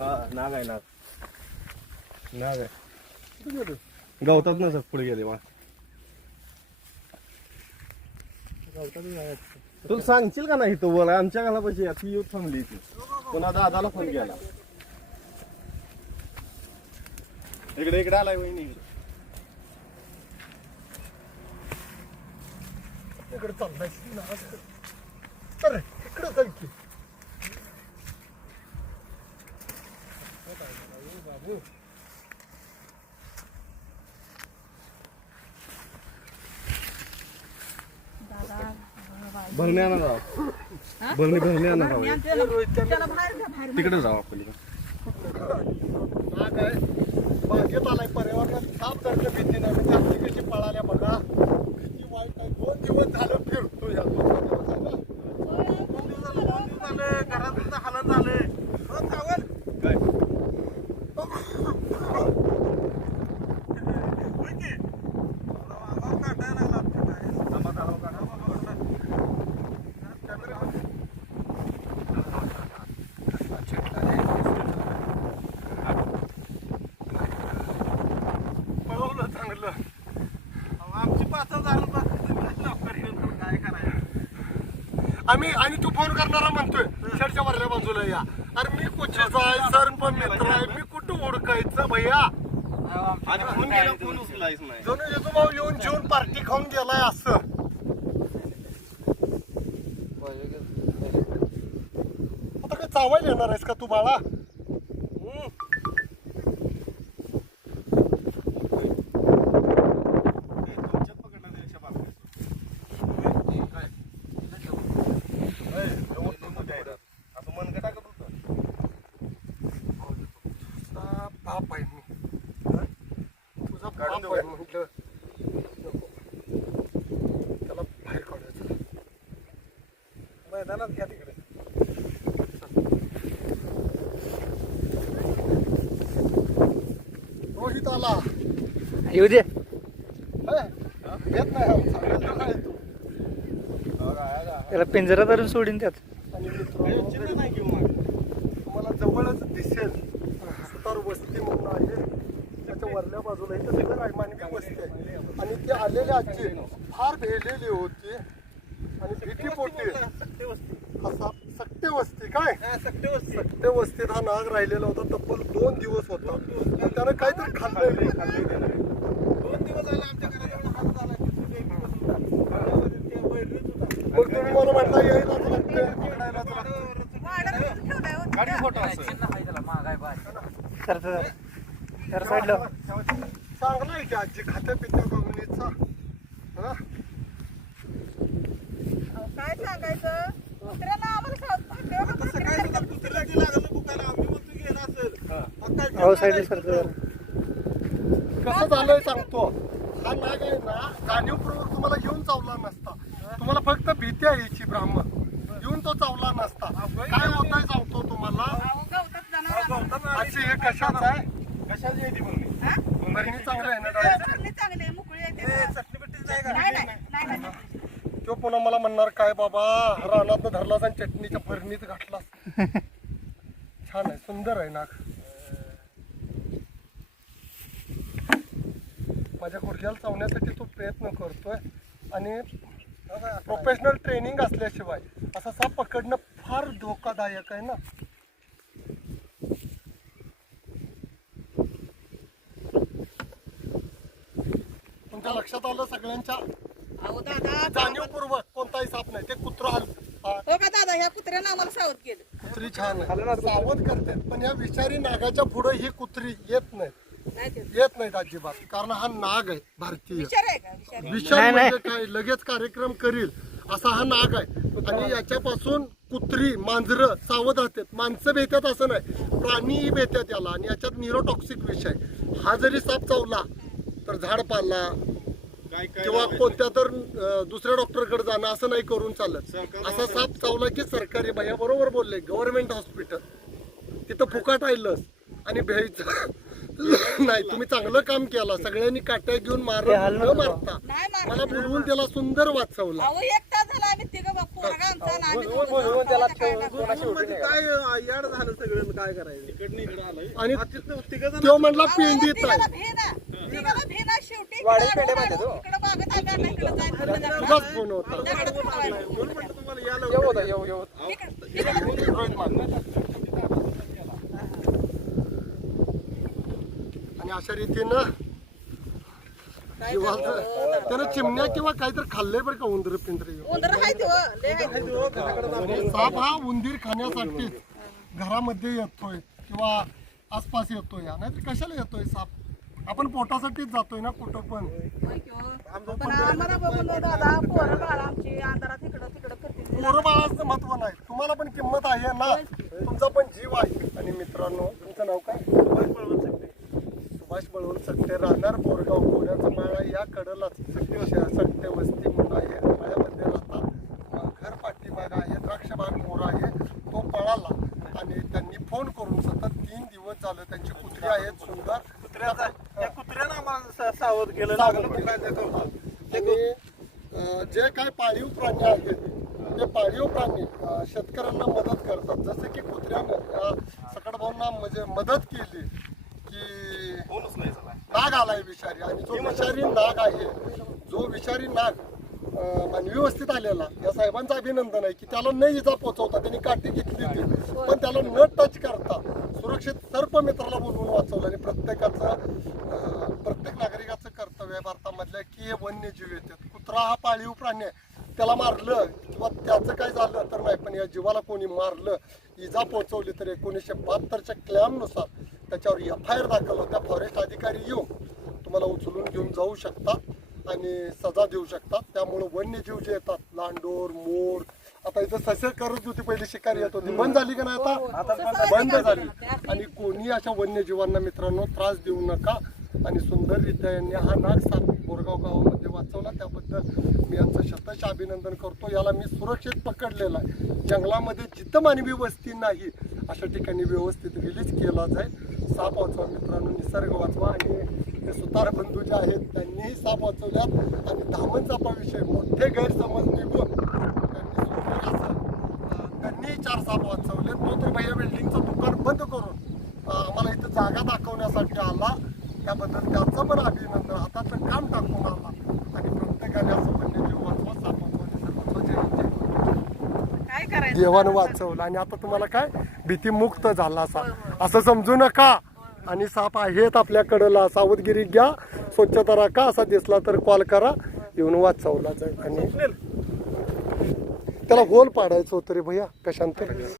हा नाग आहे नाग. नाग आहे. गवतात ना सर पुढे गेले वा तू सांगशील का नाही तो बोला? आमच्या घालापाशी ती येऊ थांबली ती पुन्हा दादाला फोन केला. इकडे इकडे आलाय वहिनी. इकडे चाललाय. तर इकडे चल दादा भरणे भरणी तिकडे जाऊ आपण आहे बागेत आलाय पर्यावरणात. साप जायच्या भीतीनं. कशी पळाल्या बघा. किती वाईट आहे. दोन दिवस झालं फिरतो या दोन दिवस झालं. दोन दिवस झालं, दोन दिवस झाले घरात सुद्धा हालत झाले हो, चावल. काय होय की? अंगावर काटा यायला लागला आपल्या काय. कॅमेरा मध्ये. पळवलं चांगलं अहो, आमची पाचव झालं बा. लवकर येऊन काय करायचं आम्ही आणि तू फोन करणारा म्हणतोय शर्टच्या वरल्या बाजूला या. अरे मी कुठेच आहे सर पण मित्र आहे. मी कुठं ओळखायचं भैया? आणि फोन केला फोन उचलायच नाही. जणू येजोबाऊ येऊन जेवून पार्टी खाऊन गेलाय असं. आता काय चावायला येणार आहेस का तू बाळा हम्म. तुमच्यात पकडणार त्याच्या बाबतीत. ए, गवत मध्ये आहे. असं मनगट टाकत होतं. तुझा बाप आहे मी हं? तुझा काढून बाप देऊ आहे का? म्हटलं नको. त्याला बाहेर काढायचं मैदानात घ्या तिकडे. रोहित आला. येऊ दे? येत नाही हा. तू. त्याला पिंजरा धरून सोडीन त्यात. तुम्हाला जवळच दिसेल. सुतार वस्ती म्हणून आहे. त्याच्या वरल्या बाजूला इथं सगळं आहे मानवी वस्ती आहे. आणि ते आलेले आजी फार भेलेली होती. भीती पोटी असा सक्ते वस्ती. काय? सक्ते वस्तीत हा नाग राहिलेला होता तब्बल दोन दिवस होता. आणि त्यानं काहीतरी खाल्लं मग तुम्ही मला म्हणता यायलाच लागते पकडायलाच हो. गाडी फोटो असेल. तर तर साईडला. चांगला आहे की आजी खात्या पित्या बघणीचा हा अहो, काय सांगायचं? कुत्र्याला आम्हाला सावध हो. साईडला सरतं कसं झालंय सांगतो? हा नाग आहे ना जाणीवपूर्वक तुम्हाला घेऊन चावला नसता. तुम्हाला फक्त भीती आहे याची ब्राह्मण. घेऊन तो चावला नसता. काय होत आहे सांगतो तुम्हाला? अहो, गवतात जनावरं. हे कशाच आहे? कशाची आहे ती भरणी? हा? भरणी चांगलं आहे ना ए, डाळीची? चटणी चांगली आहे, मोकळी आहे ते. नाही नाही नाही नाही. तो पुन्हा मला म्हणणार काय बाबा रानात धरलास आणि चटणीच्या भरणीत घातलास. छान आहे सुंदर आहे नाग माझ्या गुडघ्याला चावण्यासाठी तो प्रयत्न करतोय आणि प्रोफेशनल ट्रेनिंग असल्याशिवाय असा साप पकडणं फार धोकादायक आहे ना. तुमच्या लक्षात आलं सगळ्यांच्या? अहो दादा जाणीवपूर्वक कोणताही साप नाही ते कुत्र हल हा, का दादा ह्या कुत्र्यानं आम्हाला सावध केलं. कुत्री छान आहे. सावध करतात पण या विषारी नागाच्या पुढे ही कुत्री येत नाही. येत नाहीत अजिबात कारण हा नाग आहे भारतीय. विचार आहे का? विचार आहे? विषारी. म्हणजे काय लगेच कार्यक्रम करील असा हा नाग आहे. आणि याच्यापासून कुत्री मांजरं सावध राहतात. माणसं भेटतात असं नाही प्राणीही भेटतात याला. आणि याच्यात न्यूरोटॉक्सिक विषय हा जरी साप चावला तर झाड पाला किंवा? कोणत्या तर दुसऱ्या डॉक्टरकडे जाणं असं नाही करून चालत. असा साप चावला की सरकारी भैया बरोबर बोलले गव्हर्नमेंट हॉस्पिटल तिथं फुकाट आहे लस आणि भ्यायचं. नाही तुम्ही चांगलं काम केलं. सगळ्यांनी काट्या घेऊन मार न. मारता. मला बोलवून त्याला सुंदर वाचवला. त्याला ठेवून पुन्हा शेवटी म्हणजे. काय याड झालं सगळं काय करायचं? आणि तो म्हणला पिंडीत आहे. वाडे पेढे माहिती तो? तुझाच फोन होता. येऊ. होता, येऊ येऊ. आणि अशा रीतीनं त्यानं चिमण्या किंवा काहीतरी खाल्लंय बरं का उंदर पिंजरे ते, हो. आहे. साप हा उंदीर खाण्यासाठी घरामध्ये येतोय किंवा आसपास येतोय. नाहीतर कशाला येतोय साप? आपण पोटासाठीच जातोय ना कुठं पण. हो. पण आम्हाला बघून दादा पोरं बाळ आमची अंधारात इकडं तिकडं करतील पोरं बाळाचं महत्त्व नाही. तुम्हाला पण किंमत आहे ना? तुमचा पण जीव आहे. आणि मित्रांनो तुमचं नाव काय? सुभाष बळवंत सकटे सुभाष बळवंत सकटे राहणार बोरगाव कोण्याचा माळा या कडलाच. सकटे वस्ती म्हणून आहे माळ्यामध्ये राहतात घर पाठीमाग आहे द्राक्ष बाग मोर आहे तो पळाला आणि त्यांनी फोन करून सतत तीन दिवस झालं त्यांची कुत्री आहेत सुंदर कुत्र्याचा त्या कुत्र्यानं आम्हाला सा- सावध केलं सावध लागलं केलं. काय ते करतो. आणि अं, जे काय पाळीव प्राणी आहेत ते पाळीव प्राणी शेतकऱ्यांना मदत करतात. जसे की कुत्र्यानं सकट भाऊंना म्हणजे मदत केली की नाही नाग आलाय विषारी. आणि जो विषारी नाग आहे जो विषारी नाग मानवी व्यवस्थित आलेला या साहेबांचं अभिनंदन आहे की त्याला न इजा पोचवता त्यांनी काठी घेतली होती. पण त्याला न टच करता सुरक्षित सर्प मित्राला बोलवून वाचवलं आणि प्रत्येकाचा प्रत्येक नागरिकाचा भारतामधलं की हे वन्यजीव येतात कुत्रा हा पाळीव प्राणी आहे. त्याला मारलं किंवा त्याचं काय झालं तर नाही पण या जीवाला कोणी मारलं इजा पोहोचवली तर एकोणीसशे बहात्तरच्या क्लॅमनुसार त्याच्यावर एफ आय आर दाखल होत्या फॉरेस्ट अधिकारी येऊन तुम्हाला उचलून घेऊन जाऊ शकतात आणि सजा देऊ शकतात. त्यामुळे वन्यजीव जे येतात लांडोर मोर आता इथं ससे करत होती पहिली शिकारी येत होती. बंद झाली का नाही आता? आता बंद झाली. आणि कोणी अशा वन्यजीवांना मित्रांनो त्रास देऊ नका. आणि सुंदररित्या यांनी हा नाग साप बोरगाव गावामध्ये वाचवला. त्याबद्दल मी यांचं शतश अभिनंदन करतो. याला मी सुरक्षित पकडलेला आहे. जंगलामध्ये जिथं मानवी वस्ती नाही अशा ठिकाणी व्यवस्थित रिलीज केला जाईल साप वाचवा मित्रांनो निसर्ग वाचवा. आणि ते सुतार बंधू जे आहेत त्यांनीही साप वाचवल्यात. आणि धामण सापाविषयी मोठे गैरसमज निघून त्यांनीही चार साप वाचवले. तो तर भैया बिल्डिंगचं दुकान बंद करून आम्हाला इथं जागा दाखवण्यासाठी आला. त्याबद्दल त्याचं पण अभिनंदन. हातातलं काम टाकून आला आणि प्रत्येकाने असं वाचवा साप वाचवा देवानं वाचवलं. आणि आता तुम्हाला काय? भीतीमुक्त झाला असा. असं समजू नका. आणि साप आहेत आपल्या कडला सावधगिरी घ्या. स्वच्छता राखा. असा दिसला तर कॉल करा. येऊन वाचवला जाईल. आणि त्याला होल पाडायचं होतं रे भैया. कशांतर